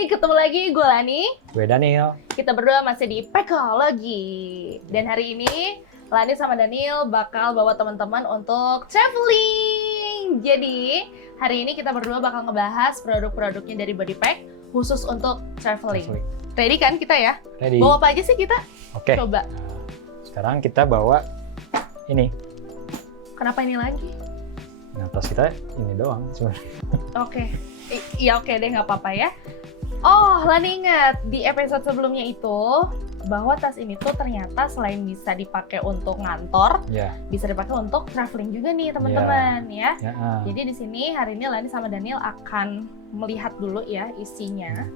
Hai, ketemu lagi gue Lani. Gue Daniel. Kita berdua masih di Pekologi. Dan hari ini Lani sama Daniel bakal bawa teman-teman untuk traveling. Jadi hari ini kita berdua bakal ngebahas produk-produknya dari Bodypack khusus untuk traveling. Ready kan kita ya? Ready. Bawa apa aja sih kita? Oke. Coba. Sekarang kita bawa ini. Kenapa ini lagi? Nah, tas kita ini doang sebenarnya. Oke. Iya oke deh, nggak apa-apa ya. Oh, Lani ingat di episode sebelumnya itu bahwa tas ini tuh ternyata selain bisa dipakai untuk ngantor, Ya. bisa dipakai untuk traveling juga nih teman-teman ya. Ya. Jadi di sini hari ini Lani sama Daniel akan melihat dulu ya isinya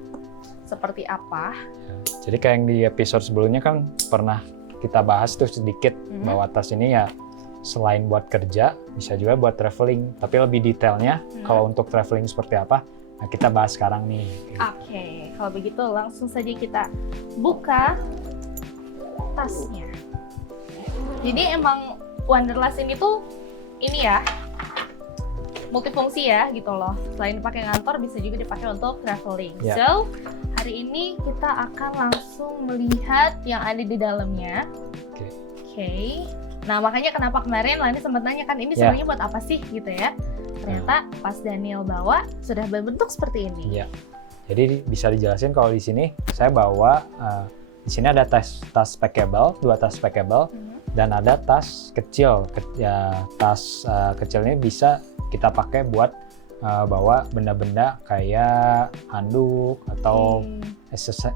seperti apa. Jadi kayak yang di episode sebelumnya kan pernah kita bahas tuh sedikit bahwa tas ini ya selain buat kerja bisa juga buat traveling. Tapi lebih detailnya kalau untuk traveling seperti apa, nah kita bahas sekarang nih. Oke, kalau begitu langsung saja kita buka tasnya. Jadi emang Wanderlust ini tuh ini ya multifungsi ya gitu loh. Selain dipakai ngantor bisa juga dipakai untuk traveling. Ya. So hari ini kita akan langsung melihat yang ada di dalamnya. Oke. Nah makanya kenapa kemarin Lani sempat nanya kan ini sebenarnya buat apa sih gitu ya. Ternyata pas Daniel bawa sudah berbentuk seperti ini. Iya. Jadi bisa dijelasin kalau di sini saya bawa di sini ada tas packable, 2 tas packable dan ada tas kecil. Tas kecil ini bisa kita pakai buat bawa benda-benda kayak handuk atau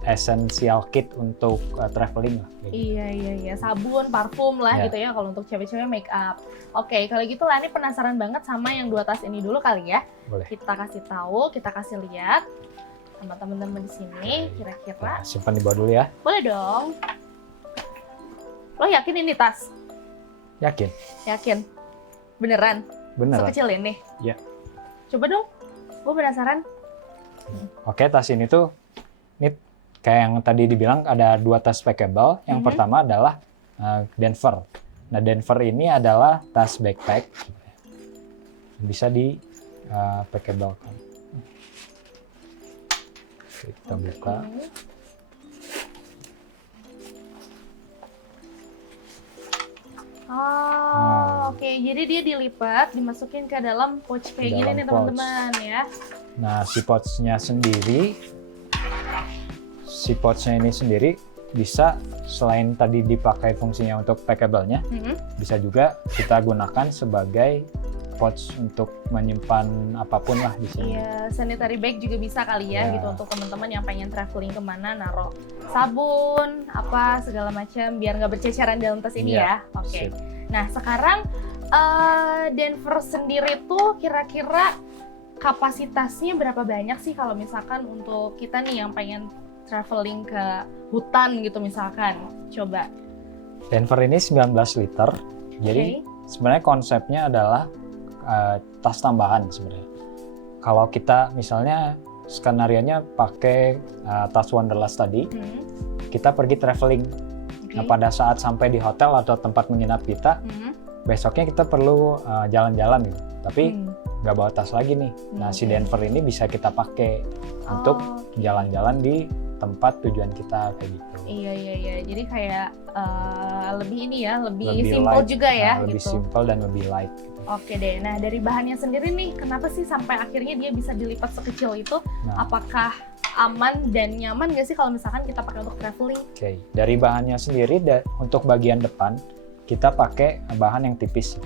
essential kit untuk traveling lah. Iya, sabun, parfum lah gitu ya kalau untuk cewek-cewek make up. Oke, kalau gitu Lani penasaran banget sama yang 2 tas ini dulu kali ya. Boleh. Kita kasih tahu, kita kasih lihat sama teman-teman di sini kira-kira. Nah, simpan di bawah dulu ya. Boleh dong. Lo yakin ini tas? Yakin? Yakin? Beneran? Beneran. Sekecil ini? Iya. Coba dong, gue penasaran. Oke, tas ini tuh ini kayak yang tadi dibilang ada 2 tas packable. Yang pertama adalah Denver. Nah, Denver ini adalah tas backpack. Bisa di packable kan. Kita buka. Oke. Jadi dia dilipat, dimasukin ke dalam pouch kayak gini nih teman-teman ya. Nah, si pouchnya ini sendiri bisa selain tadi dipakai fungsinya untuk packable-nya, bisa juga kita gunakan sebagai pouch untuk menyimpan apapun lah di sini. Iya, sanitary bag juga bisa kali ya gitu untuk teman-teman yang pengen traveling kemana, naruh sabun, apa segala macam biar nggak berceceran dalam tas ini ya. Oke. Nah sekarang Denver sendiri tuh kira-kira kapasitasnya berapa banyak sih kalau misalkan untuk kita nih yang pengen traveling ke hutan gitu misalkan, coba. Denver ini 19 liter, jadi sebenarnya konsepnya adalah tas tambahan sebenarnya. Kalau kita misalnya skenarionya pakai tas Wanderlust tadi, kita pergi traveling. Nah, pada saat sampai di hotel atau tempat menginap kita, besoknya kita perlu jalan-jalan gitu. Tapi nggak bawa tas lagi nih. Nah, si Denver ini bisa kita pakai untuk jalan-jalan di tempat tujuan kita kayak gitu. Iya. Jadi kayak lebih ini ya, lebih simple juga ya. Lebih gitu. simple dan lebih light. Gitu. Oke deh. Nah dari bahannya sendiri nih, kenapa sih sampai akhirnya dia bisa dilipat sekecil itu? Nah, apakah aman dan nyaman nggak sih kalau misalkan kita pakai untuk traveling? Oke. Dari bahannya sendiri, untuk bagian depan kita pakai bahan yang tipis,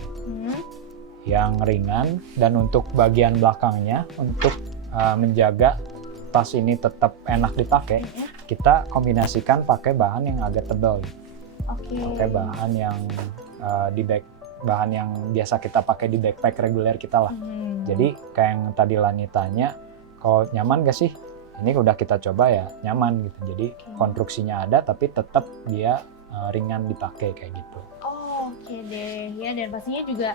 yang ringan, dan untuk bagian belakangnya untuk menjaga tas ini tetap enak dipakai, kita kombinasikan pakai bahan yang agak tebal. Pakai bahan yang bahan yang biasa kita pakai di backpack reguler kita lah. Jadi kayak yang tadi Lani tanya, kalau nyaman gak sih? Ini udah kita coba ya nyaman gitu. Jadi konstruksinya ada tapi tetap dia ringan dipakai kayak gitu. Oke deh, ya dan pastinya juga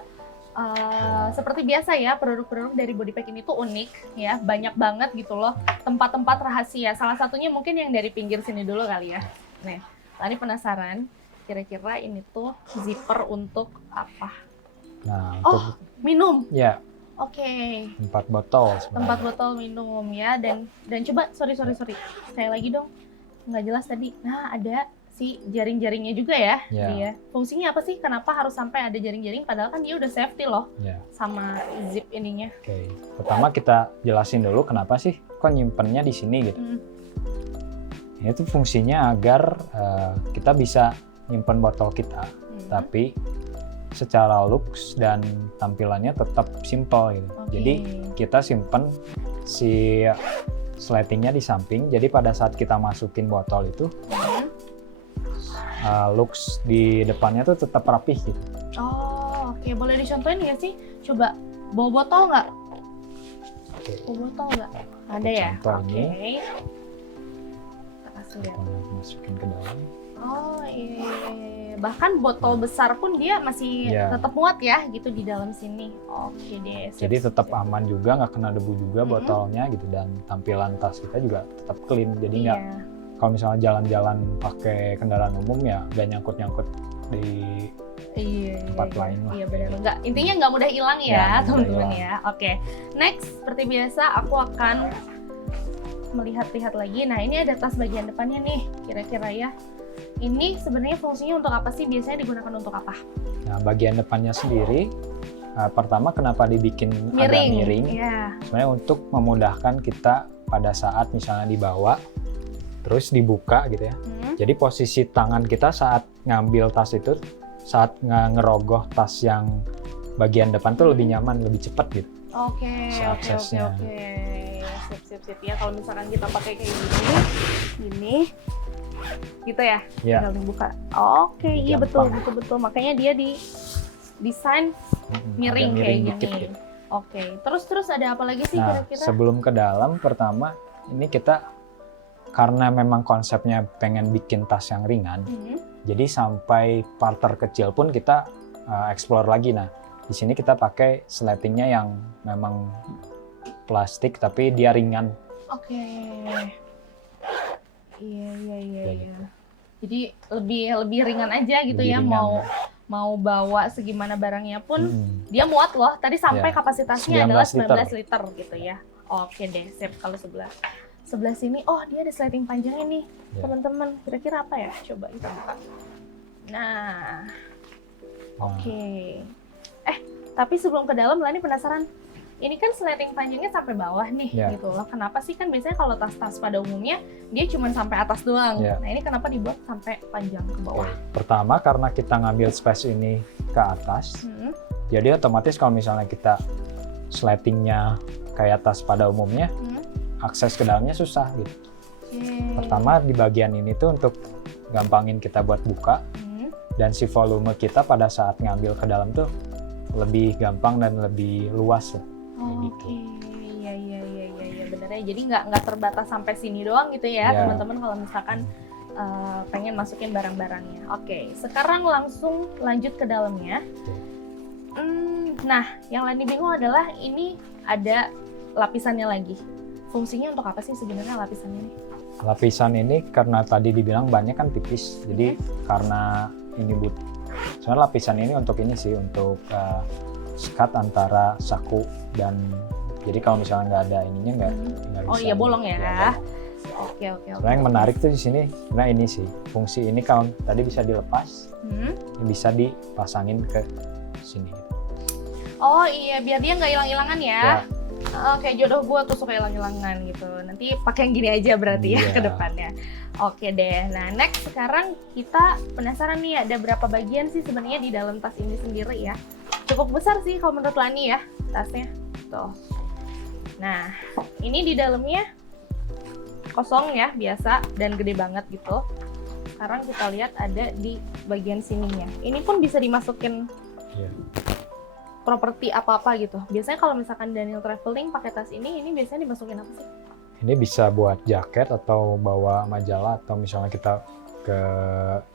seperti biasa ya produk-produk dari Bodypack ini tuh unik ya, banyak banget gitu loh tempat-tempat rahasia. Salah satunya mungkin yang dari pinggir sini dulu kali ya. Nih, Lani penasaran. Kira-kira ini tuh zipper untuk apa? Nah, minum. Ya, Oke. Tempat botol sebenarnya. Tempat botol minum ya, dan coba sorry sekali lagi dong, nggak jelas tadi. Nah, ada si jaring-jaringnya juga ya. Dia fungsinya apa sih, kenapa harus sampai ada jaring-jaring padahal kan dia udah safety loh sama zip ininya. Oke. Pertama kita jelasin dulu kenapa sih kok nyimpennya di sini gitu. Itu fungsinya agar kita bisa nyimpen botol kita, tapi secara looks dan tampilannya tetap simple gitu. Jadi kita simpen si slatingnya di samping, jadi pada saat kita masukin botol itu looks di depannya tuh tetap rapih gitu. Oh, oke. Boleh dicontohin nggak sih? Coba bawa botol nggak? Bawa botol nggak? Ada ya? Contohnya. Kita kasih lihat. Masukin ke dalam. Oh iya. Bahkan botol besar pun dia masih tetap muat ya gitu di dalam sini. Oke deh. Jadi tetap aman juga, nggak kena debu juga botolnya gitu, dan tampilan tas kita juga tetap clean. Jadi nggak kalau misalnya jalan-jalan pakai kendaraan umum ya nggak nyangkut-nyangkut di tempat lain lah. Iya benar. Nggak, intinya nggak mudah hilang ya teman-teman ya. Oke. Next, seperti biasa aku akan melihat-lihat lagi. Nah ini ada tas bagian depannya nih, kira-kira ya. Ini sebenarnya fungsinya untuk apa sih? Biasanya digunakan untuk apa? Nah, bagian depannya sendiri, pertama kenapa dibikin agak miring? Sebenarnya untuk memudahkan kita pada saat misalnya dibawa, terus dibuka gitu ya. Jadi posisi tangan kita saat ngambil tas itu, saat ngerogoh tas yang bagian depan tuh lebih nyaman, lebih cepat gitu. Oke. Sip ya. Kalau misalkan kita pakai kayak gini. Gitu ya, tinggal dibuka. Oke, iya betul. Makanya dia desain miring kayak gini. Gitu. Oke, terus ada apa lagi sih kira-kira? Sebelum ke dalam, pertama ini kita karena memang konsepnya pengen bikin tas yang ringan, jadi sampai part terkecil pun kita explore lagi. Nah, di sini kita pakai slatingnya yang memang plastik tapi dia ringan. Oke. Iya. Jadi lebih ringan aja gitu ya, mau bawa segimana barangnya pun dia muat loh. Tadi sampai kapasitasnya adalah 19 liter gitu ya. Oke deh, sip. Kalau sebelah sini, dia ada slating panjangnya nih, teman-teman. Kira-kira apa ya? Coba kita buka. Nah, oke. Tapi sebelum ke dalam, Lani penasaran. Ini kan slating panjangnya sampai bawah nih, gitu loh. Kenapa sih? Kan biasanya kalau tas-tas pada umumnya dia cuma sampai atas doang. Nah ini kenapa dibuat sampai panjang ke bawah? Pertama karena kita ngambil space ini ke atas, jadi otomatis kalau misalnya kita slatingnya kayak tas pada umumnya, akses ke dalamnya susah gitu. Pertama di bagian ini tuh untuk gampangin kita buat buka, dan si volume kita pada saat ngambil ke dalam tuh lebih gampang dan lebih luas. Iya bener ya. Jadi nggak terbatas sampai sini doang gitu ya teman-teman kalau misalkan pengen masukin barang-barangnya. Oke, sekarang langsung lanjut ke dalamnya. Nah, yang Lani bingung adalah ini ada lapisannya lagi. Fungsinya untuk apa sih sebenarnya lapisan ini? Lapisan ini karena tadi dibilang bannya kan tipis, jadi karena ini sebenarnya lapisan ini untuk ini sih, untuk sekat antara saku dan jadi kalau misalnya nggak ada ininya nggak bisa. Bolong ya. Oke. Sebenarnya yang menarik tuh di sini, sebenarnya ini sih fungsi ini kalau tadi bisa dilepas, bisa dipasangin ke sini. Oh iya, biar dia nggak hilang-hilangan ya. Kayak jodoh gue tuh suka hilang-hilangan gitu. Nanti pakai yang gini aja berarti ya ke depannya. Oke deh. Nah next, sekarang kita penasaran nih ada berapa bagian sih sebenarnya di dalam tas ini sendiri ya. Cukup besar sih kalau menurut Lani ya tasnya. Tuh. Nah ini di dalamnya kosong ya, biasa dan gede banget gitu. Sekarang kita lihat ada di bagian sininya. Ini pun bisa dimasukin properti apa-apa gitu. Biasanya kalau misalkan Daniel traveling pakai tas ini biasanya dimasukin apa sih? Ini bisa buat jaket atau bawa majalah, atau misalnya kita ke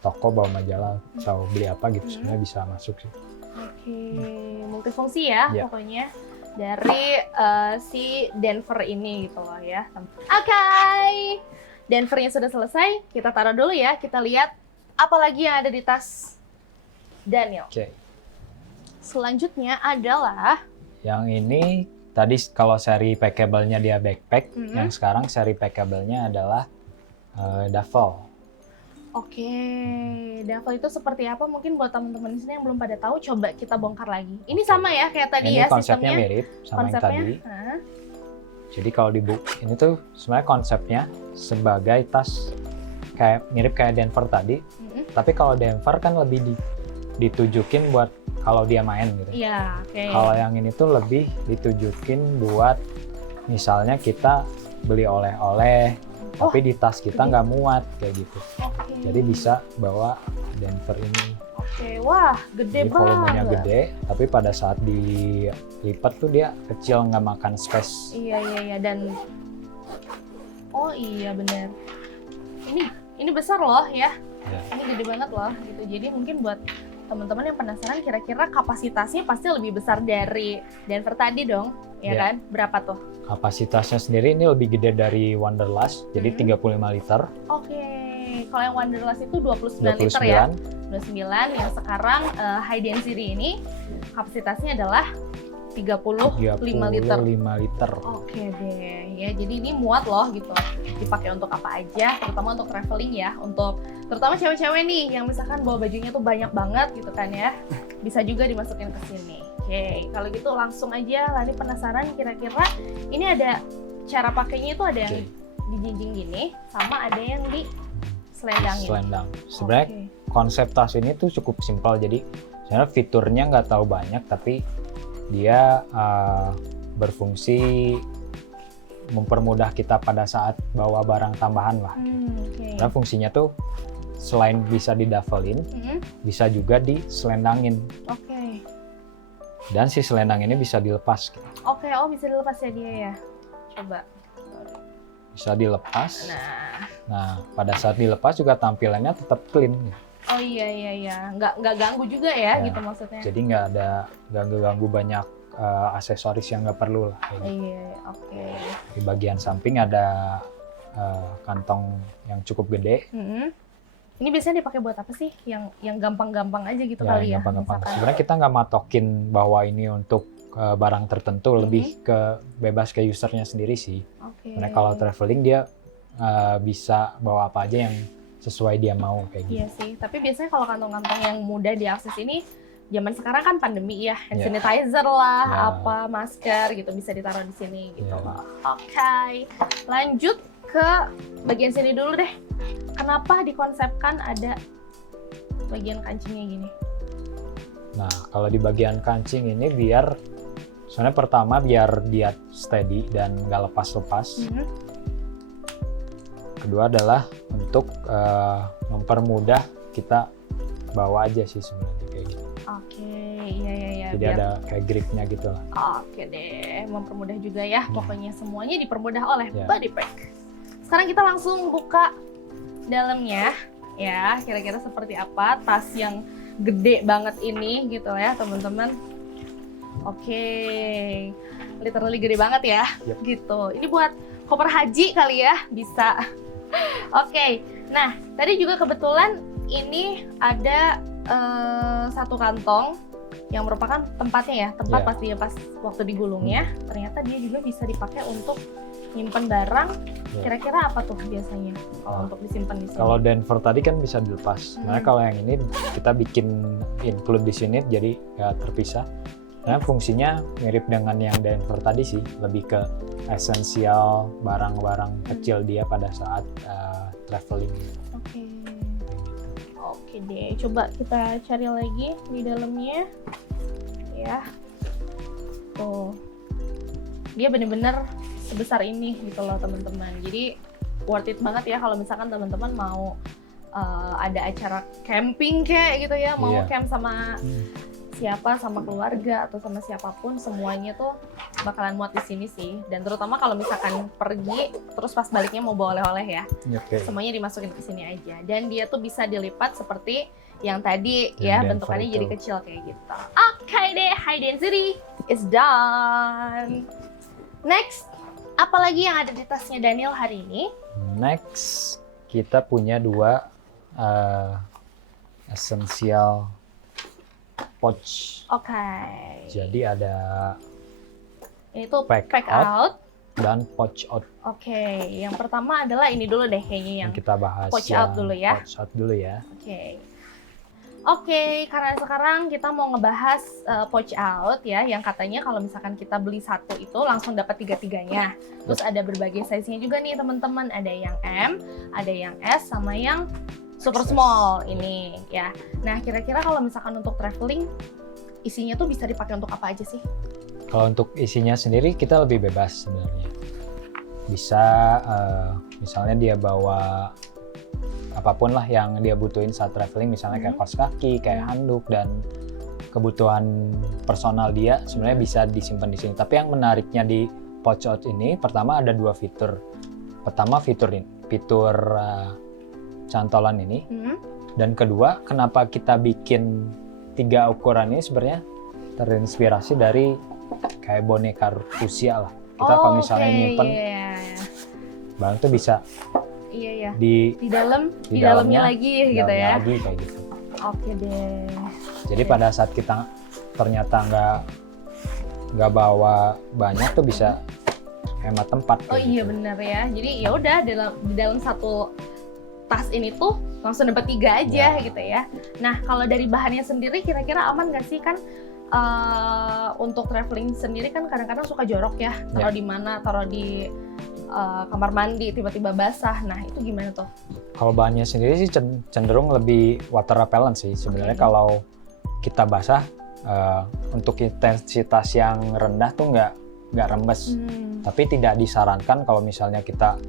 toko bawa majalah atau beli apa gitu, sebenarnya bisa masuk sih. Oke, multifungsi ya pokoknya dari si Denver ini gitu loh ya. Oke, Denvernya sudah selesai, kita taruh dulu ya. Kita lihat apa lagi yang ada di tas Daniel. Selanjutnya adalah Yang ini tadi kalau seri packable-nya dia backpack, yang sekarang seri packable-nya adalah duffel. Oke, duffel itu seperti apa? Mungkin buat teman-teman di sini yang belum pada tahu, coba kita bongkar lagi. Ini sama ya kayak tadi Ini ya konsepnya sistemnya. mirip sama yang tadi. Hah? Jadi kalau di book ini tuh sebenarnya konsepnya sebagai tas kayak mirip kayak Denver tadi. Tapi kalau Denver kan lebih ditujukin buat kalau dia main gitu. Iya, oke. Kalau yang ini tuh lebih ditujukin buat misalnya kita beli oleh-oleh, tapi di tas kita nggak muat kayak gitu. Oke. Jadi bisa bawa Denver ini. Oke, wah gede Jadi volumenya gede, tapi pada saat dilipat tuh dia kecil, nggak makan space. Iya dan oh iya bener. Ini besar loh ya. Ini gede banget loh gitu. Jadi mungkin buat teman-teman yang penasaran kira-kira kapasitasnya pasti lebih besar dari Denver tadi dong, ya kan? Berapa tuh? Kapasitasnya sendiri ini lebih gede dari Wanderlust, jadi 35 liter. Oke, kalau yang Wanderlust itu 29 liter ya? 29, yang sekarang high density ini kapasitasnya adalah 35 liter. 5 liter. Oke deh, ya jadi ini muat loh gitu. Dipakai untuk apa aja, terutama untuk traveling ya, untuk terutama cewek-cewek nih yang misalkan bawa bajunya tuh banyak banget gitu kan ya. Bisa juga dimasukin ke sini. Oke, kalau gitu langsung aja Lani penasaran kira-kira ini ada cara pakainya itu ada yang dijinjing gini sama ada yang di selendangin. Selendang. Sebenarnya konsep tas ini tuh cukup simpel, jadi sebenarnya fiturnya nggak tahu banyak tapi dia berfungsi mempermudah kita pada saat bawa barang tambahan lah. Karena fungsinya tuh selain bisa diduffelin, bisa juga diselendangin. Dan si selendang ini bisa dilepas. Oke, oh bisa dilepas ya dia ya. Coba. Bisa dilepas. Nah, pada saat dilepas juga tampilannya tetap clean. Oh iya, nggak ganggu juga ya gitu maksudnya. Jadi nggak ada ganggu banyak aksesoris yang nggak perlu lah. Iya, oke. Di bagian samping ada kantong yang cukup gede. Ini biasanya dipakai buat apa sih? Yang gampang-gampang aja gitu kali ya? Gampang-gampang. Sebenarnya kita nggak matokin bahwa ini untuk barang tertentu, lebih ke bebas ke usernya sendiri sih. Karena kalau traveling dia bisa bawa apa aja yang sesuai dia mau kayak gitu. Iya sih, tapi biasanya kalau kantong-kantong yang mudah diakses ini zaman sekarang kan pandemi ya, hand sanitizer lah, apa masker gitu bisa ditaruh di sini gitu loh. Oke, lanjut ke bagian sini dulu deh. Kenapa dikonsepkan ada bagian kancingnya gini? Nah, kalau di bagian kancing ini biar soalnya pertama biar dia steady dan nggak lepas-lepas. Kedua adalah untuk mempermudah kita bawa aja sih sebenarnya kayak gitu. Oke, iya. Jadi ada kayak gripnya gitu lah. Oke deh, mempermudah juga ya. Pokoknya semuanya dipermudah oleh Body Pack. Sekarang kita langsung buka dalamnya ya, kira-kira seperti apa tas yang gede banget ini gitu ya teman-teman. Oke, literally gede banget ya, gitu. Ini buat koper haji kali ya, bisa. Oke, nah tadi juga kebetulan ini ada satu kantong yang merupakan tempatnya ya, tempat pas waktu digulungnya. Ternyata dia juga bisa dipakai untuk nyimpen barang. Kira-kira apa tuh biasanya kalau untuk disimpan di sini? Kalau Denver tadi kan bisa dilepas. Nah kalau yang ini kita bikin include di sini jadi ya terpisah. Nah fungsinya mirip dengan yang Denver tadi sih, lebih ke esensial barang-barang kecil dia pada saat traveling. Oke deh, coba kita cari lagi di dalamnya ya. Tuh, dia bener-bener sebesar ini gitu loh teman-teman. Jadi worth it banget ya kalau misalkan teman-teman mau ada acara camping kayak gitu ya, mau camp sama siapa, sama keluarga atau sama siapapun, semuanya tuh bakalan muat di sini sih. Dan terutama kalau misalkan pergi terus pas baliknya mau bawa oleh-oleh ya, semuanya dimasukin ke sini aja. Dan dia tuh bisa dilipat seperti yang tadi ya, bentukannya jadi kecil kayak gitu. Oke deh, high density is done. Next, apa lagi yang ada di tasnya Daniel hari ini? Next, kita punya dua essential pouch. Oke. Jadi ada Ini tuh Pack pack out. out. dan pouch out. Oke, yang pertama adalah ini dulu deh kayaknya yang Kita bahas pouch yang out dulu ya. pouch out dulu ya. Oke, karena sekarang kita mau ngebahas pouch out ya, yang katanya kalau misalkan kita beli satu itu langsung dapat tiga-tiganya. Terus ada berbagai size-nya juga nih teman-teman, ada yang M, ada yang S, sama yang super small ini ya. Nah, kira-kira kalau misalkan untuk traveling, isinya tuh bisa dipakai untuk apa aja sih? Kalau untuk isinya sendiri kita lebih bebas sebenarnya. Bisa misalnya dia bawa apapun lah yang dia butuhin saat traveling, misalnya kayak kaos kaki, kayak handuk, dan kebutuhan personal dia sebenarnya bisa disimpan di sini. Tapi yang menariknya di pouch out ini, pertama ada dua fitur. Pertama fitur cantolan ini, dan kedua kenapa kita bikin 3 ukuran ini sebenarnya terinspirasi dari kayak boneka Rusia lah. Kita kalau misalnya nyimpen barang tuh bisa di dalamnya lagi gitu ya. Lagi kayak gitu. Oke deh. Jadi pada saat kita ternyata nggak bawa banyak tuh bisa hemat tempat. Oh iya gitu. benar ya. Jadi ya udah di dalam satu tas ini tuh langsung dapat 3 aja gitu ya. Nah kalau dari bahannya sendiri kira-kira aman nggak sih kan? Untuk traveling sendiri kan kadang-kadang suka jorok ya, taruh di mana, taruh di kamar mandi tiba-tiba basah. Nah itu gimana tuh? Kalau bahannya sendiri sih cenderung lebih water repellent sih sebenarnya. Kalau kita basah untuk intensitas yang rendah tuh nggak rembes. Tapi tidak disarankan kalau misalnya kita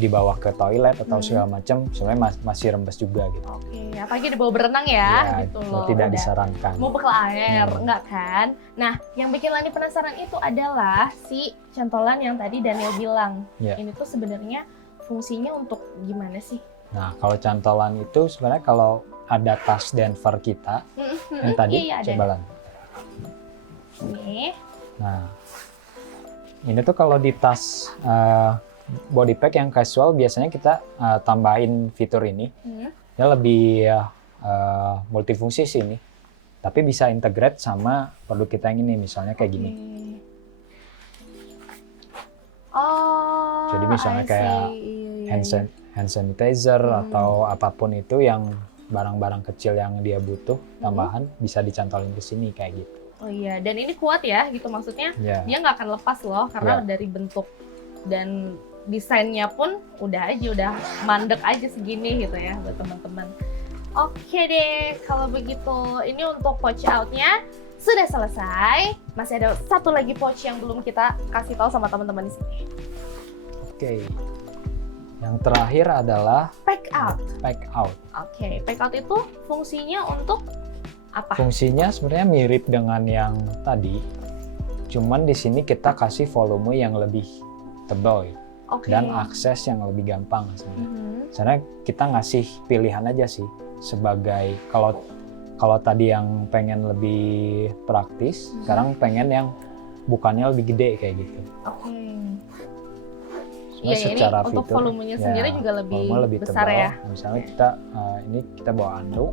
dibawa ke toilet atau segala macam, sebenarnya masih rembes juga gitu. Oke, apalagi dibawa berenang ya gitu loh. Tidak disarankan. Mau bekal air, enggak kan? Nah, yang bikin Lani penasaran itu adalah si cantolan yang tadi Daniel bilang. Ini tuh sebenarnya fungsinya untuk gimana sih? Nah, kalau cantolan itu sebenarnya kalau ada tas Denver kita, yang tadi, coba Lan. Ini. Nah, ini tuh kalau di tas body pack yang casual biasanya kita tambahin fitur ini. Ya lebih multifungsi sih ini. Tapi bisa integrate sama produk kita yang ini, misalnya kayak gini. Oh, jadi misalnya kayak hand sanitizer atau apapun itu yang barang-barang kecil yang dia butuh tambahan bisa dicantolin ke sini kayak gitu. Oh iya, dan ini kuat ya gitu maksudnya. Dia nggak akan lepas loh karena dari bentuk dan desainnya pun udah mandek aja segini gitu ya buat teman-teman. Oke deh, kalau begitu ini untuk pouch out-nya sudah selesai. Masih ada satu lagi pouch yang belum kita kasih tahu sama teman-teman di sini. Oke. Yang terakhir adalah pack out. Pack out. Oke, pack out itu fungsinya untuk apa? Fungsinya sebenarnya mirip dengan yang tadi. Cuman di sini kita kasih volume yang lebih tebal ya. Dan akses yang lebih gampang sebenarnya. Karena kita ngasih pilihan aja sih sebagai kalau tadi yang pengen lebih praktis, sekarang pengen yang bukannya lebih gede kayak gitu. Iya, secara ini untuk volumenya sendiri juga lebih besar tebal. Ya. Misalnya kita bawa anduk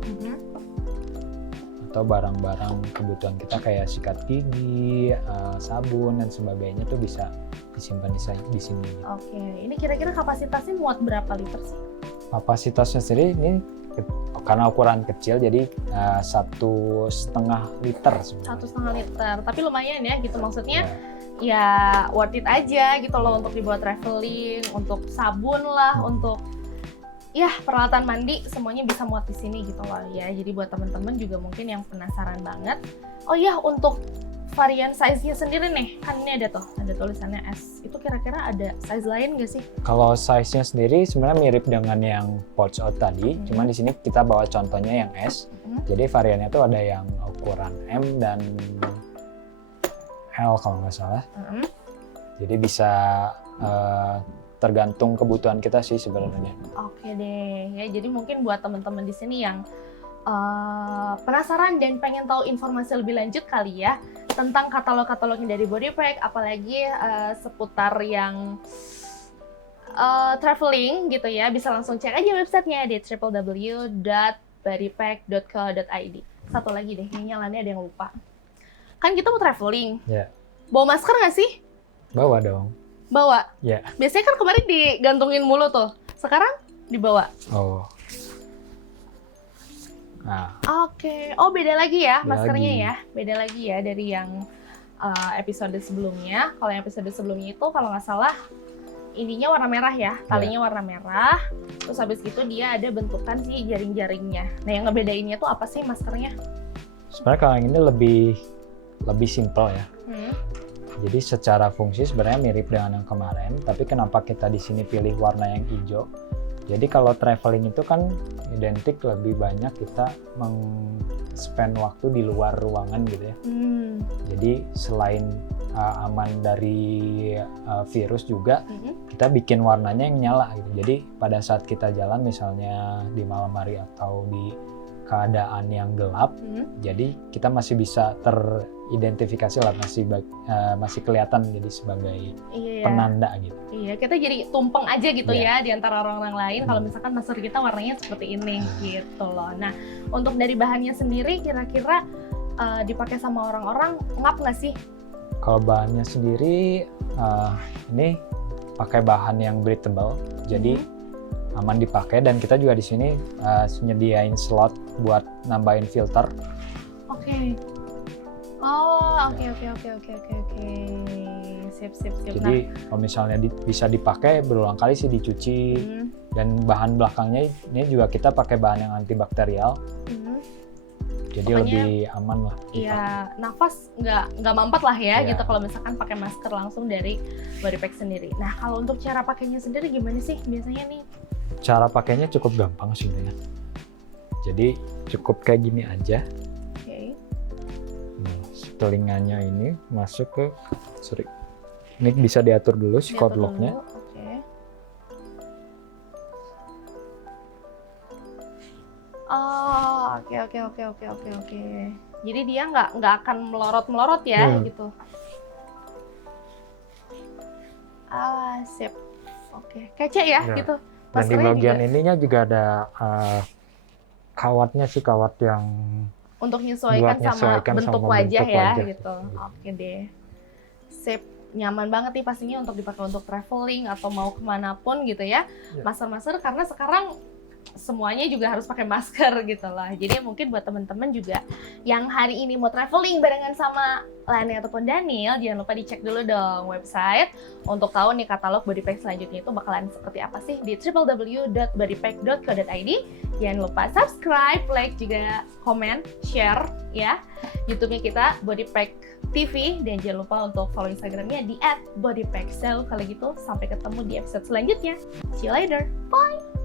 atau barang-barang kebutuhan kita kayak sikat gigi, sabun dan sebagainya tuh bisa disimpan di sini. Oke, ini kira-kira kapasitasnya muat berapa liter sih? Kapasitasnya sendiri ini karena ukuran kecil jadi 1,5 liter sebenarnya. 1,5 liter, tapi lumayan ya gitu maksudnya. Ya worth it aja gitu loh untuk dibuat traveling, untuk sabun lah, untuk ya peralatan mandi semuanya bisa muat di sini gitu loh ya. Jadi buat teman-teman juga mungkin yang penasaran banget. Oh ya, untuk varian size-nya sendiri nih, kan ini ada tulisannya S. Itu kira-kira ada size lain nggak sih? Kalau size-nya sendiri sebenarnya mirip dengan yang pouch out tadi, cuman di sini kita bawa contohnya yang S. Jadi variannya tuh ada yang ukuran M dan L kalau nggak salah. Jadi bisa tergantung kebutuhan kita sih sebenarnya. Oke deh, ya jadi mungkin buat teman-teman di sini yang penasaran dan pengen tahu informasi lebih lanjut kali ya tentang katalog-katalognya dari Body Pack, apalagi seputar yang traveling gitu ya, bisa langsung cek aja websitenya di www.bodypack.co.id. Satu lagi deh, kayaknya Lani ada yang lupa. Kan kita mau traveling. Bawa masker nggak sih? Bawa dong. Bawa? Ya. Biasanya kan kemarin digantungin mulu tuh. Sekarang dibawa? Oh. Nah, Oke. Oh, beda lagi ya Beda maskernya lagi. ya? Beda lagi ya dari yang episode sebelumnya. Kalau yang episode sebelumnya itu kalau nggak salah ininya warna merah ya, talinya warna merah. Terus habis itu dia ada bentukan si jaring-jaringnya. Nah, yang ngebedainnya tuh apa sih maskernya? sebenarnya kalau yang ini lebih simple ya. Jadi secara fungsi sebenarnya mirip dengan yang kemarin, tapi kenapa kita di sini pilih warna yang hijau? Jadi kalau traveling itu kan identik lebih banyak kita spend waktu di luar ruangan gitu ya. Jadi selain aman dari virus juga, kita bikin warnanya yang nyala gitu. Jadi pada saat kita jalan misalnya di malam hari atau di keadaan yang gelap, jadi kita masih bisa teridentifikasi lah, masih kelihatan jadi sebagai penanda gitu. Iya, kita jadi tumpeng aja gitu ya di antara orang-orang lain kalau misalkan masker kita warnanya seperti ini gitu loh. Nah, untuk dari bahannya sendiri kira-kira dipakai sama orang-orang ngap nggak sih? Kalau bahannya sendiri ini pakai bahan yang breathable, jadi aman dipakai, dan kita juga di sini nyediain slot buat nambahin filter. Oke. Oh, oke. Sip. Jadi kalau misalnya bisa dipakai berulang kali sih dicuci, dan bahan belakangnya ini juga kita pakai bahan yang antibakterial. Jadi pokoknya lebih aman lah. Iya, nafas nggak mampet lah ya gitu kalau misalkan pakai masker langsung dari Bodypack sendiri. Nah, kalau untuk cara pakainya sendiri gimana sih biasanya nih? Cara pakainya cukup gampang sih ya. Jadi cukup kayak gini aja. Oke. Nah, telinganya ini masuk ke, ini bisa diatur dulu si cord lock-nya. Oke. Oh, oke. Jadi dia nggak akan melorot ya gitu. Sip. Oke. Kece ya gitu. Dan di bagian ininya juga ada kawatnya sih, kawat yang untuk menyesuaikan sama bentuk wajah ya gitu. Iya. Oke deh. Sip. Nyaman banget nih pastinya untuk dipakai untuk traveling atau mau kemanapun gitu ya. Masker-masker karena sekarang semuanya juga harus pakai masker gitu loh. Jadi mungkin buat teman-teman juga yang hari ini mau traveling barengan sama Lani ataupun Daniel, jangan lupa dicek dulu dong website untuk tahu nih katalog Bodypack selanjutnya itu bakalan seperti apa sih di www.bodypack.co.id. Jangan lupa subscribe, like, juga komen, share ya YouTube-nya kita Bodypack TV, dan jangan lupa untuk follow Instagram-nya di @bodypack. So, kalau gitu sampai ketemu di episode selanjutnya. See you later. Bye.